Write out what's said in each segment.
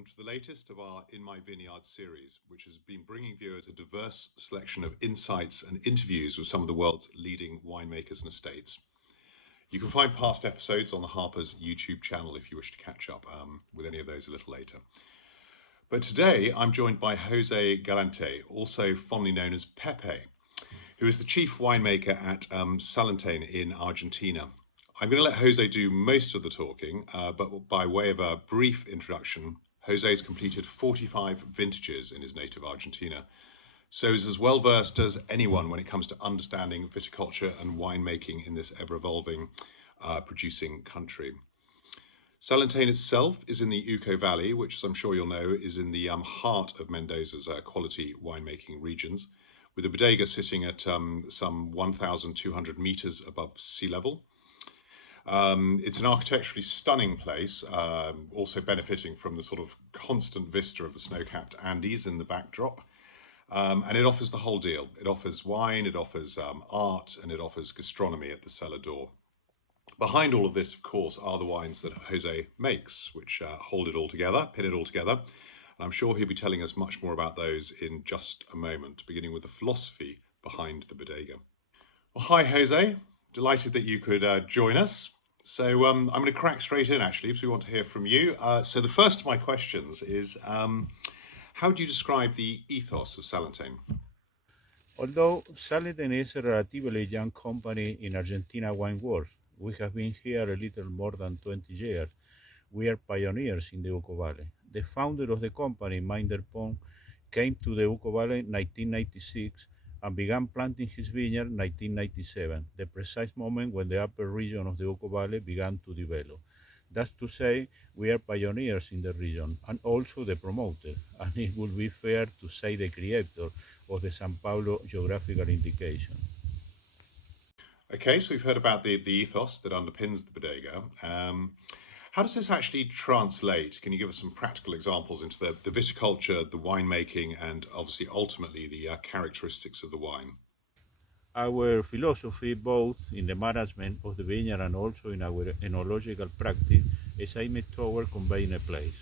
welcome to the latest of our In My Vineyard series, which has been bringing viewers a diverse selection of insights and interviews with some of the world's leading winemakers and estates. You can find past episodes on the Harpers YouTube channel if you wish to catch up with any of those a little later. But today I'm joined by Jose Galante, also fondly known as Pepe, who is the chief winemaker at Salentein in Argentina. I'm going to let Jose do most of the talking, but by way of a brief introduction, Jose's completed 45 vintages in his native Argentina, so is as well versed as anyone when it comes to understanding viticulture and winemaking in this ever-evolving producing country. Salentein itself is in the Uco Valley, which, as I'm sure you'll know, is in the heart of Mendoza's quality winemaking regions, with the bodega sitting at some 1,200 meters above sea level. It's an architecturally stunning place, also benefiting from the sort of constant vista of the snow-capped Andes in the backdrop. And it offers the whole deal. It offers wine, it offers art, and it offers gastronomy at the cellar door. Behind all of this, of course, are the wines that Jose makes, which hold it all together, pin it all together. And I'm sure he'll be telling us much more about those in just a moment, beginning with the philosophy behind the bodega. Well, hi, Jose. Delighted that you could join us. So I'm going to crack straight in, actually, because we want to hear from you. So the first of my questions is, how do you describe the ethos of Salentein? Although Salentein is a relatively young company in Argentina wine world, we have been here a little more than 20 years. We are pioneers in the Uco Valley. The founder of the company, Minder Pong, came to the Uco Valley in 1996 and began planting his vineyard in 1997, the precise moment when the upper region of the Uco Valley began to develop. That's to say, we are pioneers in the region and also the promoter, and it would be fair to say the creator of the São Paulo geographical indication. Okay, so we've heard about the ethos that underpins the bodega. How does this actually translate? Can you give us some practical examples into the viticulture, the winemaking, and obviously ultimately the characteristics of the wine? Our philosophy, both in the management of the vineyard and also in our enological practice, is aimed toward conveying a place.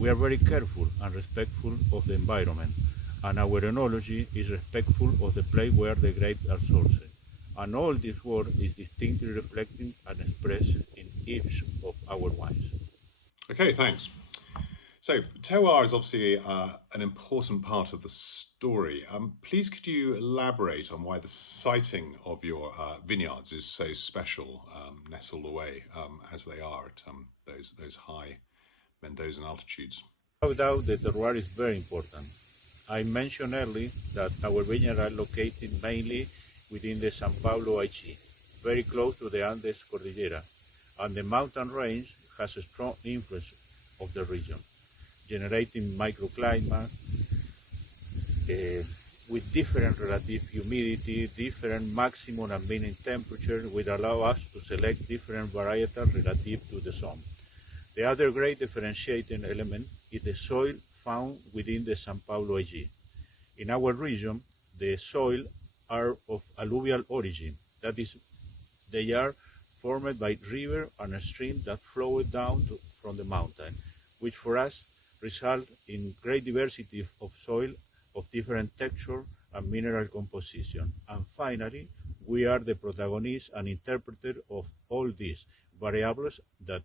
We are very careful and respectful of the environment, and our enology is respectful of the place where the grapes are sourced. And all this work is distinctly reflected and expressed in each of our wines. Okay, thanks. So terroir is obviously an important part of the story. Please could you elaborate on why the siting of your vineyards is so special, nestled away as they are at those high Mendozan altitudes? No doubt the terroir is very important. I mentioned earlier that our vineyards are located mainly within the São Paulo IG, very close to the Andes Cordillera, and the mountain range has a strong influence of the region, generating microclimate with different relative humidity, different maximum and minimum temperature, which allow us to select different varietals relative to the zone. The other great differentiating element is the soil found within the São Paulo IG. In our region, the soil are of alluvial origin. That is, they are formed by river and streams that flow down from the mountain, which for us result in great diversity of soil of different texture and mineral composition. And finally, we are the protagonists and interpreter of all these variables that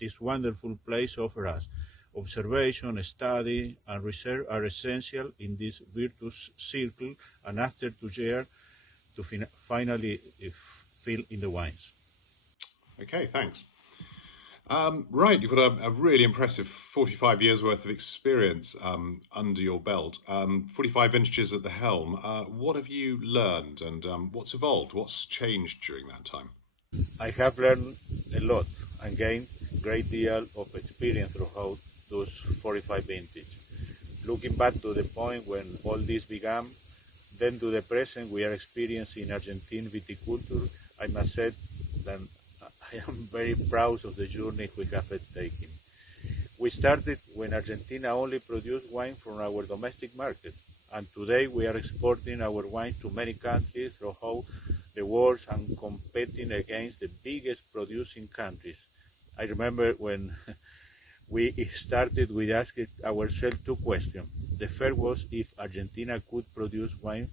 this wonderful place offers us. Observation, study, and research are essential in this virtuous circle, and after 2 years, to finally fill in the wines. Okay, thanks. Right, you've got a really impressive 45 years worth of experience under your belt, 45 vintages at the helm. What have you learned and what's evolved? What's changed during that time? I have learned a lot and gained a great deal of experience throughout those 45 vintages. Looking back to the point when all this began, then to the present we are experiencing Argentine viticulture, I must say that I am very proud of the journey we have taken. We started when Argentina only produced wine from our domestic market, and today we are exporting our wine to many countries throughout the world and competing against the biggest producing countries. I remember when we started with asking ourselves two questions. The first was if Argentina could produce wine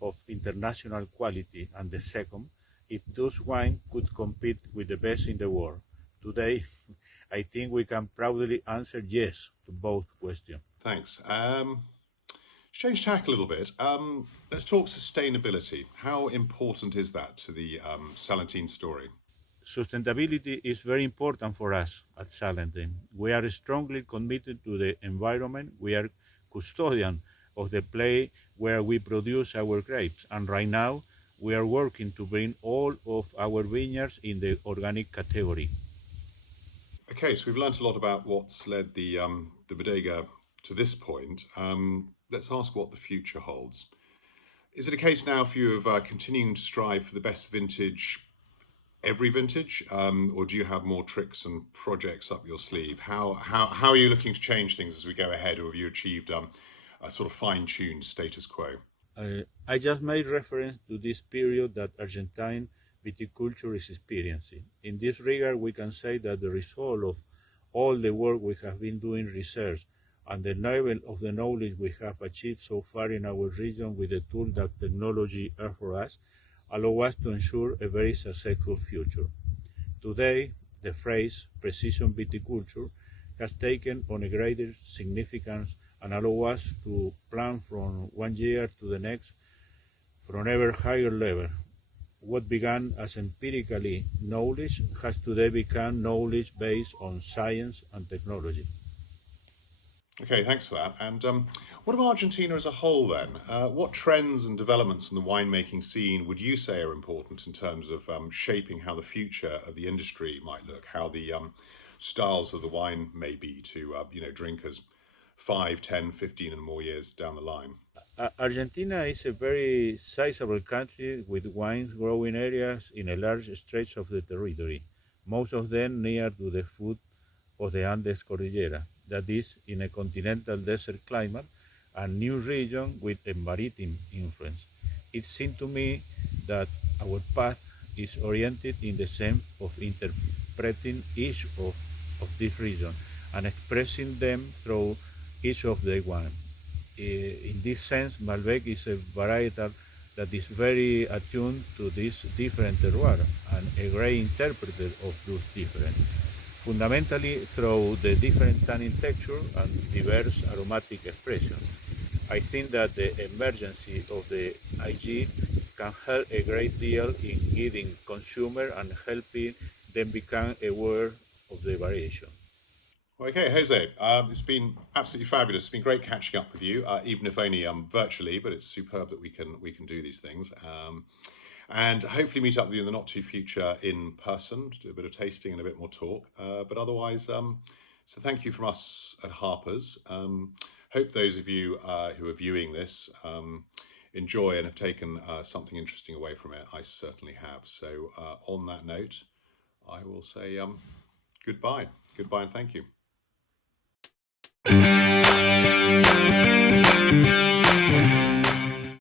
of international quality, and the second, if those wines could compete with the best in the world. Today, I think we can proudly answer yes to both questions. Thanks. Change tack a little bit. Let's talk sustainability. How important is that to the Salentein story? Sustainability is very important for us at Salentein. We are strongly committed to the environment. We are custodian of the place where we produce our grapes. And right now, we are working to bring all of our vineyards in the organic category. Okay, so we've learnt a lot about what's led the bodega to this point. Let's ask what the future holds. Is it a case now for you of continuing to strive for the best vintage every vintage, or do you have more tricks and projects up your sleeve? How are you looking to change things as we go ahead, or have you achieved a sort of fine-tuned status quo? I just made reference to this period that Argentine viticulture is experiencing. In this regard, we can say that the result of all the work we have been doing research and the level of the knowledge we have achieved so far in our region with the tool that technology offers us allow us to ensure a very successful future. Today, the phrase precision viticulture has taken on a greater significance and allow us to plan from one year to the next from ever higher level. What began as empirically knowledge has today become knowledge based on science and technology. Okay, thanks for that. And what about Argentina as a whole then? What trends and developments in the winemaking scene would you say are important in terms of shaping how the future of the industry might look, how the styles of the wine may be to drinkers 5, 10, 15 and more years down the line? Argentina is a very sizable country with wines growing areas in a large stretch of the territory, most of them near to the foot of the Andes Cordillera, that is, in a continental desert climate and new region with a maritime influence. It seemed to me that our path is oriented in the same of interpreting each of this region and expressing them through each of the one. In this sense, Malbec is a varietal that is very attuned to this different terroir and a great interpreter of those different, fundamentally through the different tannin texture and diverse aromatic expression. I think that the emergence of the IG can help a great deal in guiding consumer and helping them become aware of the variation. Okay, Jose, it's been absolutely fabulous. It's been great catching up with you, even if only virtually. But it's superb that we can do these things, and hopefully meet up with you in the not too future in person to do a bit of tasting and a bit more talk. But otherwise, so thank you from us at Harpers. Hope those of you who are viewing this enjoy and have taken something interesting away from it. I certainly have. So on that note, I will say goodbye, and thank you.